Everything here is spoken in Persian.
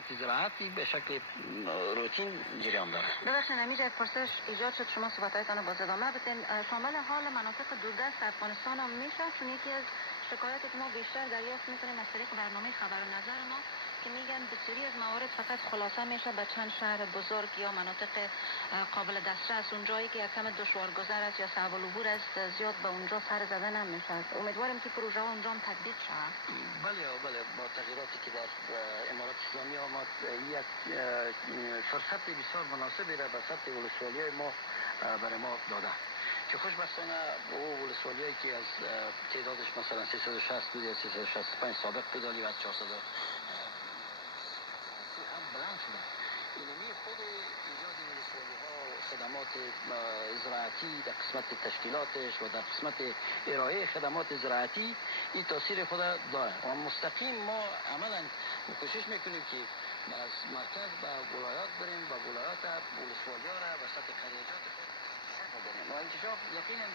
امارات زراعتی به شکل روتین جریان داره. ببخشید نمیشه یک پرسش ایجاد شد، شما صحبتایتان رو باز ادامه بدین. شامل حال مناطق دوردست افغانستان هم میشه، چون یکی از شکایاتی که ما بیشتر دریافت میکنیم از طریق برنامه خبر و نظر ما که میگن بسیاری از موارد فقط خلاصه میشه به چند شهر بزرگ یا مناطق قابل دسترس، اونجایی که یکم دشوارگذر است یا صعب العبور است زیاد به اونجا سر زده نمیشه. امیدواریم که پروژه ها اونجا هم تطبیق شود. بله با تغییراتی که در امارات اسلامی آمد یک فرصت بسیار مناسبی را به سطح ولسوالی‌های ما برای ما داده که خوشبختانه او ولسوالی‌هایی که از تعدادش مثلا 360 بود یا 365 سابق بود ولی از 400 هم بلند شده. اینمی خود ایجاد ولسوالی‌ها خدمات زراعتی در قسمت تشکیلاتش و در قسمت ارائه خدمات زراعتی این تاثیر خود داره و مستقیم ما عملا کوشش میکنیم که از مرکز به ولایات بریم و ولایات ولسوالی‌ها را به سطح قریه‌جات خود بریم و انکشاف یقینا